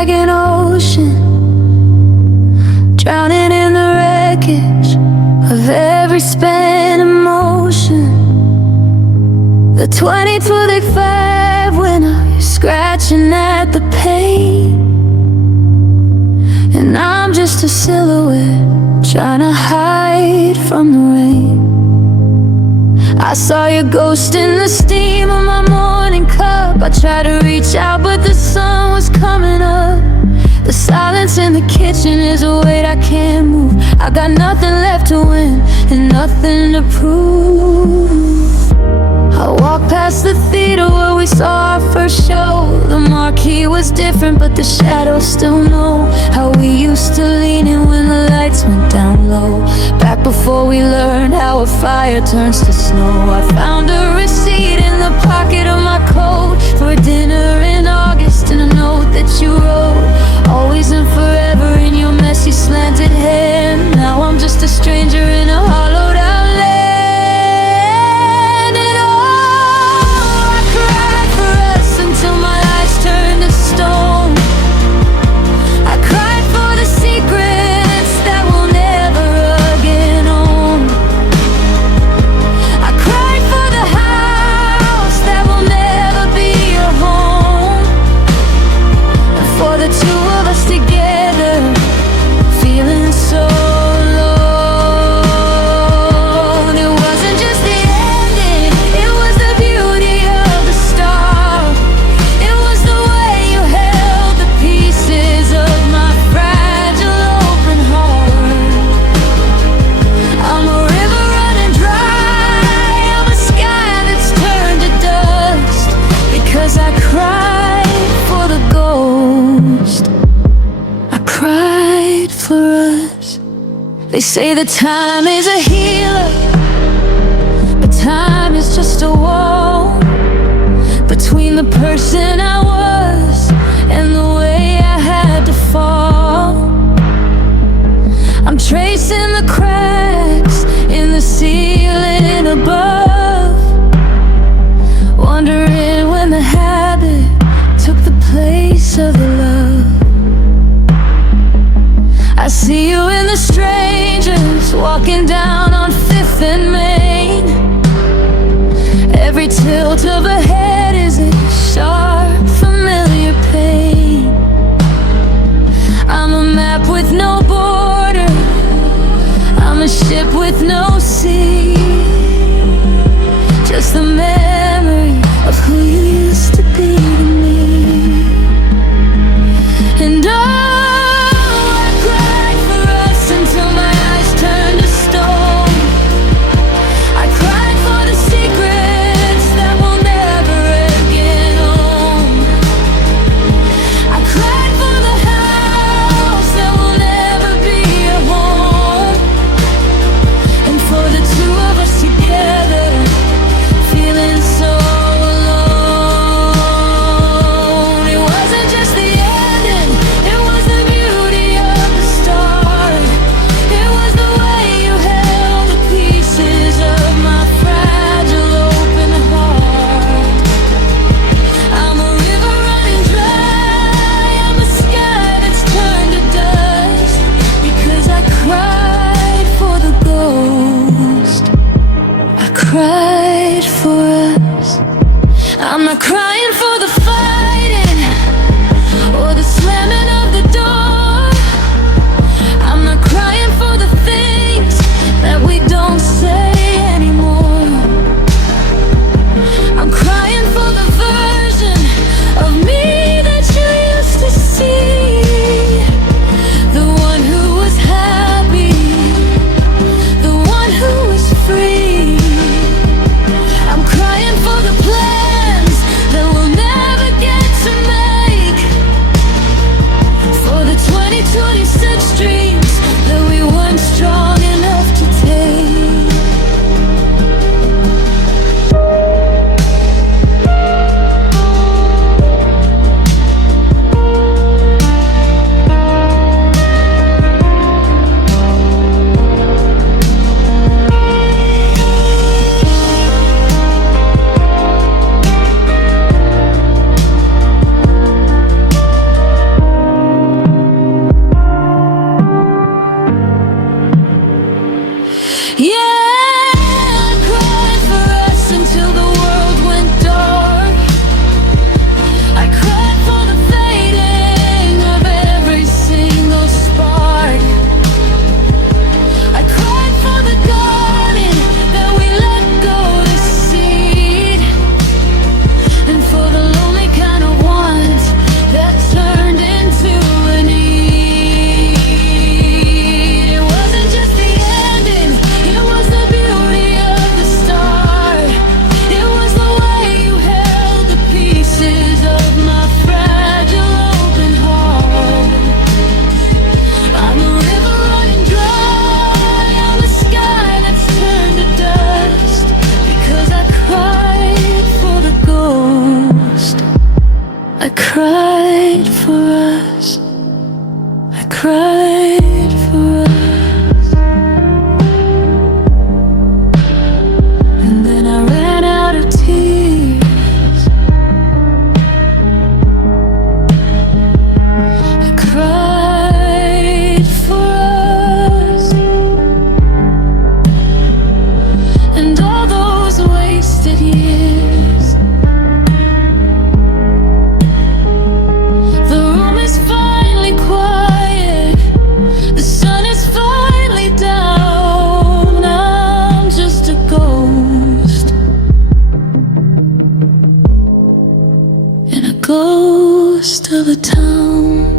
like an ocean, drowning in the wreckage of every span emotion. The 22-5 when I'm scratching at the pain, and I'm just a silhouette trying to hide from the rain. I saw your ghost in the steam of my morning cup. I tried to reach out but the sun was coming up. The silence in the kitchen is a weight I can't move. I got nothing left to win and nothing to prove. I walked past the theater where we saw our first show. The marquee was different but the shadows still know how we used to lean in when the lights went down low. Back before we learned how a fire turns to snow. I found a receipt in the pocket of my coat for dinner in August and a note that you wrote, always and forever in your messy slanted hair. Now I'm just a stranger in a hollowed out land. And oh, I cried for us until my eyes turned to stone. I cried for the secrets that we'll never again own. I cried for the house that will never be a home, and for the two of us together, feeling so alone. It wasn't just the ending, it was the beauty of the start. It was the way you held the pieces of my fragile open heart. I'm a river running dry, I'm a sky that's turned to dust, because I cried for the ghost. I cried for us. They say that time is a healer, but time is just a wall between the person I was and the way I had to fall. I'm tracing the cracks in the ceiling above, wondering when the habit took the place of the love. I see you in the strangers walking down on 5th and Main. Every tilt of a head is a sharp, familiar pain. I'm a map with no border, I'm a ship with no sea. cried for us. I cried for us. And then I ran out of tears. I cried for us. And all those wasted years. The room is finally quiet. The sun is finally down. I'm just a ghost. And a ghost of a town.